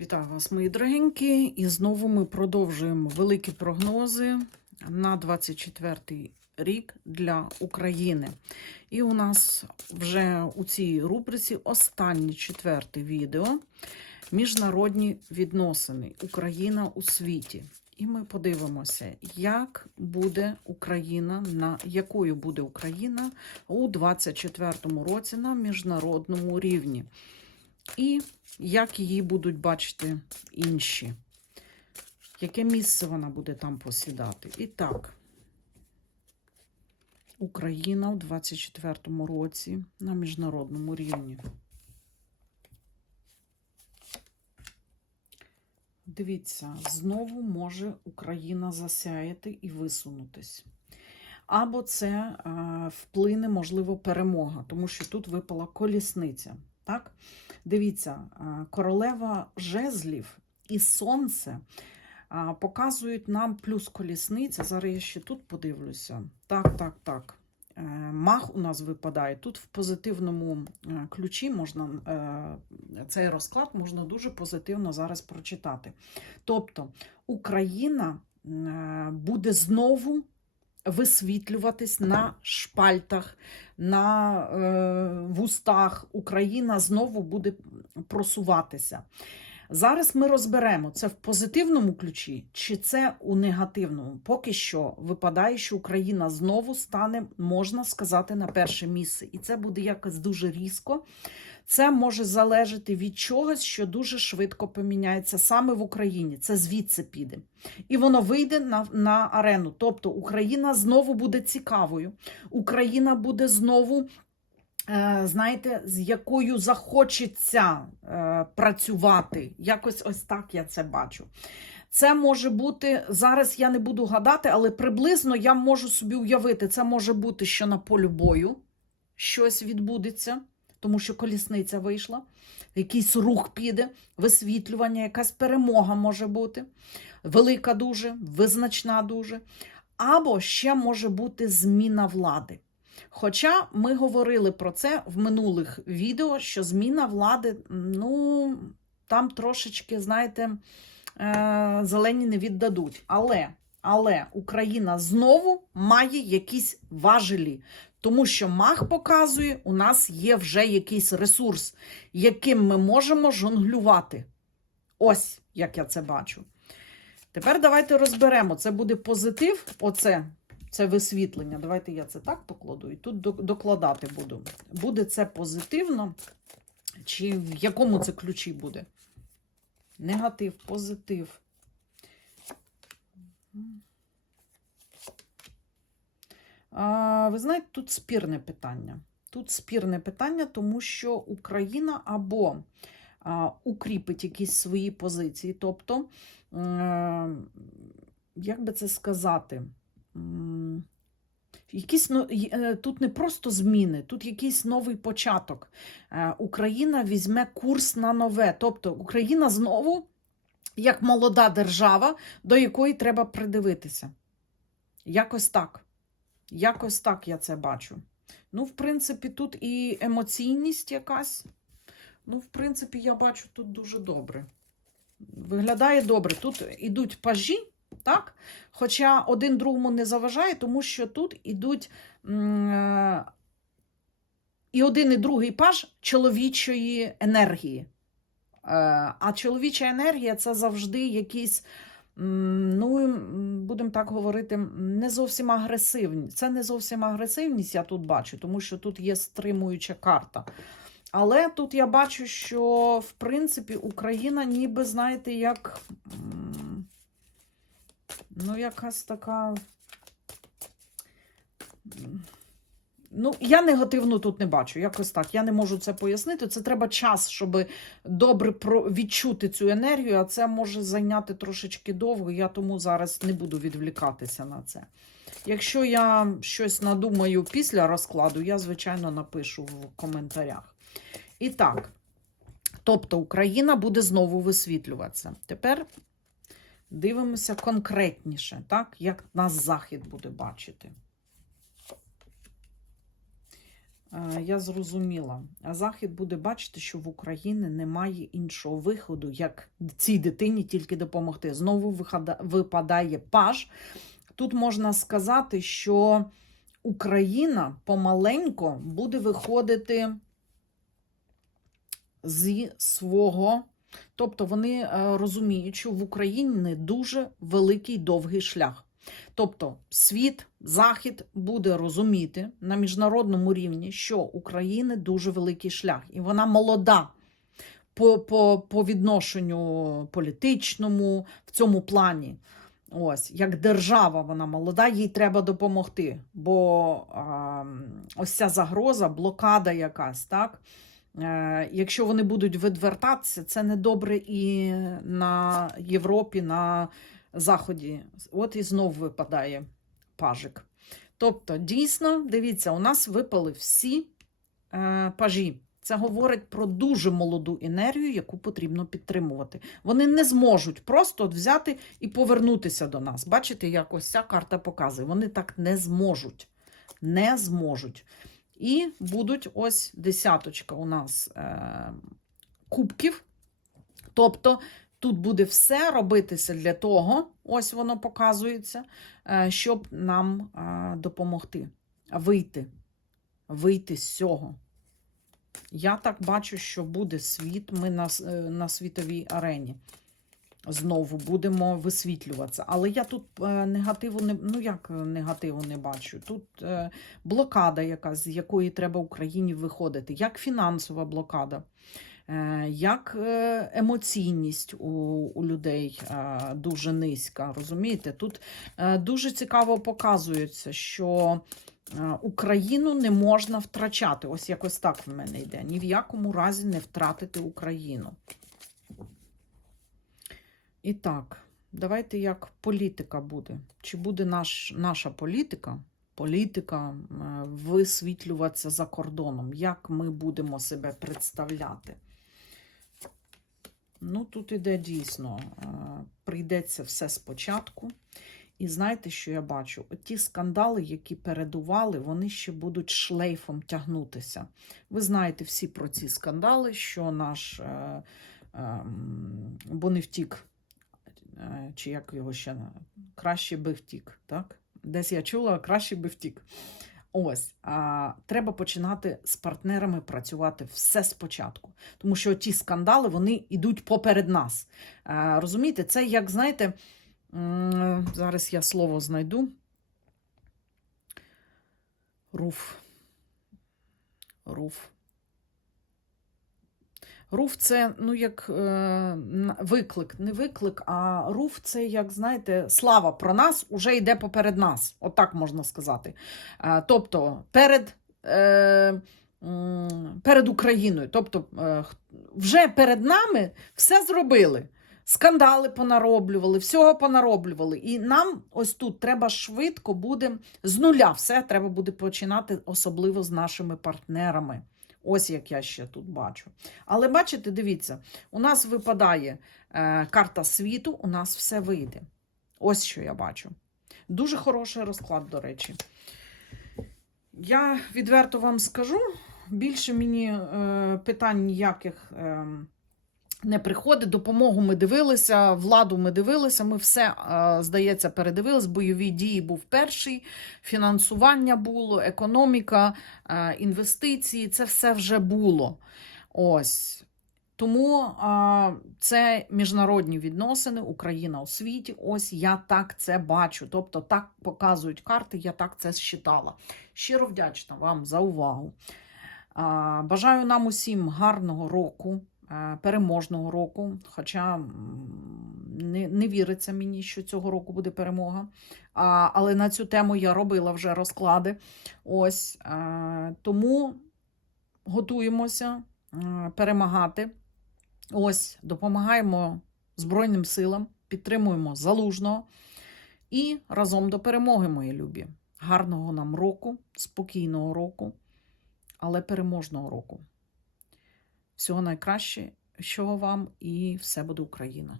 Вітаю вас, мої дорогенькі. І знову ми продовжуємо великі прогнози на 24 рік для України. І у нас вже у цій рубриці останнє четверте відео Міжнародні відносини Україна у світі. І ми подивимося, як буде Україна, на якою буде Україна у 24 році на міжнародному рівні. І як її будуть бачити інші. Яке місце вона буде там посідати? І так, Україна у 24-му році на міжнародному рівні. Дивіться, знову може Україна засяяти і висунутись. Або це вплине, можливо, перемога, тому що тут випала колісниця. Так? Дивіться, королева жезлів і сонце показують нам плюс колісниця. Зараз я ще тут подивлюся. Так, так, так. Е, Мах у нас випадає. Тут в позитивному е, ключі можна е, цей розклад можна дуже позитивно зараз прочитати. Тобто Україна буде знову висвітлюватись на шпальтах, на е, вустах. Україна знову буде просуватися. Зараз ми розберемо, це в позитивному ключі, чи це у негативному. Поки що випадає, що Україна знову стане, можна сказати, на перше місце. І це буде якось дуже різко. Це може залежати від чогось, що дуже швидко поміняється саме в Україні. Це звідси піде. І воно вийде на, на арену. Тобто Україна знову буде цікавою. Україна буде знову. е, Знаєте, з якою захочеться е, працювати. Якось ось так я це бачу. Це може бути, зараз я не буду гадати, але приблизно я можу собі уявити, це може бути, що на полі бою щось відбудеться, тому що колісниця вийшла, якийсь рух піде, висвітлювання, якась перемога може бути, велика дуже, визначна дуже. Або ще може бути зміна влади. Хоча ми говорили про це в минулих відео, що зміна влади, ну, там трошечки, знаєте, е, зелені не віддадуть. Але, але Україна знову має якісь важелі. Тому що маг показує, у нас є вже якийсь ресурс, яким ми можемо жонглювати. Ось як я це бачу. Тепер давайте розберемо. Це буде позитив, оце це висвітлення. Давайте я це так покладу і тут докладати буду. Буде це позитивно, чи в якому це ключі буде? Негатив, позитив. А, ви знаєте, тут спірне питання. Тут спірне питання, тому що Україна або укріпить якісь свої позиції, тобто, е, як би це сказати, Якісь, ну, тут не просто зміни, тут якийсь новий початок. Е, Україна візьме курс на нове. Тобто Україна знову, як молода держава, до якої треба придивитися. Якось так. Якось так я це бачу. Ну, в принципі, тут і емоційність якась. Ну, в принципі, я бачу тут дуже добре. Виглядає добре. Тут ідуть пажі, так? Хоча один другому не заважає, тому що тут ідуть е, і один, і другий паж чоловічої енергії. Е, А чоловіча енергія це завжди якісь, ну, будемо так говорити, не зовсім агресивні. Це не зовсім агресивність, я тут бачу, тому що тут є стримуюча карта. Але тут я бачу, що в принципі Україна ніби, знаєте, як. Ну, якась така. Ну, я негативно тут не бачу. Якось так. Я не можу це пояснити. Це треба час, щоб добре відчути цю енергію, а це може зайняти трошечки довго. Я тому зараз не буду відвлікатися на це. Якщо я щось надумаю після розкладу, я, звичайно, напишу в коментарях. І так, тобто Україна буде знову висвітлюватися. Тепер дивимося конкретніше, так, як нас Захід буде бачити. Е, Я зрозуміла. А Захід буде бачити, що в Україні немає іншого виходу, як цій дитині тільки допомогти. Знову випадає паж. Тут можна сказати, що Україна помаленько буде виходити зі свого. Тобто вони е, розуміють, що в Україні дуже великий довгий шлях. Тобто світ, Захід буде розуміти на міжнародному рівні, що України дуже великий шлях, і вона молода по, по, по відношенню політичному в цьому плані. Ось, як держава, вона молода, їй треба допомогти. Бо а, ось ця загроза, блокада якась, так? Е, якщо вони будуть відвертатися, це не добре і на Європі, на Заході. От і знов випадає пажик. Тобто, дійсно, дивіться, у нас випали всі е, пажі. Це говорить про дуже молоду енергію, яку потрібно підтримувати. Вони не зможуть просто взяти і повернутися до нас. Бачите, як ось ця карта показує. Вони так не зможуть. Не зможуть. І будуть ось десяточка у нас е, кубків. Тобто тут буде все робитися для того, ось воно показується, е, щоб нам е, допомогти вийти, вийти з цього. Я так бачу, що буде світ, ми на, е, на світовій арені. Знову будемо висвітлюватися. Але я тут негативу не ну як негативу не бачу. Тут блокада, якась, з якої треба Україні виходити, як фінансова блокада, як е, емоційність у, у людей е, дуже низька. Розумієте? Тут е, дуже цікаво показується, що е, Україну не можна втрачати. Ось якось так в мене йде. Ні в якому разі не втратити Україну. І так, давайте як політика буде. Чи буде наш, наша політика, політика е, висвітлюватися за кордоном? Як ми будемо себе представляти? Ну, тут іде дійсно, е, прийдеться все спочатку. І знаєте, що я бачу? Ті скандали, які передували, вони ще будуть шлейфом тягнутися. Ви знаєте всі про ці скандали, що наш е, е, м, бо не втік, е, чи як його ще краще би втік. Так? Десь я чула, краще би втік. Ось, а, треба починати з партнерами працювати все спочатку. Тому що ті скандали вони йдуть поперед нас. А, розумієте, це як, знаєте, зараз я слово знайду. Руф. Руф. Руф це ну як е, виклик, не виклик, а руф це, як знаєте, слава про нас уже йде поперед нас. Отак можна сказати. Е, тобто перед, е, перед Україною. Тобто е, вже перед нами все зробили. Скандали понароблювали, всього понароблювали. І нам ось тут треба швидко буде з нуля все треба буде починати, особливо з нашими партнерами. Ось як я ще тут бачу. Але бачите, дивіться, у нас випадає е, карта світу, у нас все вийде. Ось що я бачу. Дуже хороший розклад, до речі. Я відверто вам скажу, більше мені е, питань ніяких е, не приходить. Допомогу ми дивилися, владу ми дивилися, ми все, е, здається, передивилися. Бойові дії був перший, фінансування було, економіка, е, інвестиції це все вже було. Ось. Тому а, це міжнародні відносини, Україна у світі. Ось я так це бачу. Тобто, так показують карти, я так це считала. Щиро вдячна вам за увагу. А, бажаю нам усім гарного року, е, переможного року. Хоча не, не віриться мені, що цього року буде перемога. А, але на цю тему я робила вже розклади. Ось е, тому готуємося е, перемагати. Ось, допомагаємо Збройним силам, підтримуємо залужного і разом до перемоги, мої любі. Гарного нам року, спокійного року, але переможного року. Всього найкраще, що вам і все буде Україна!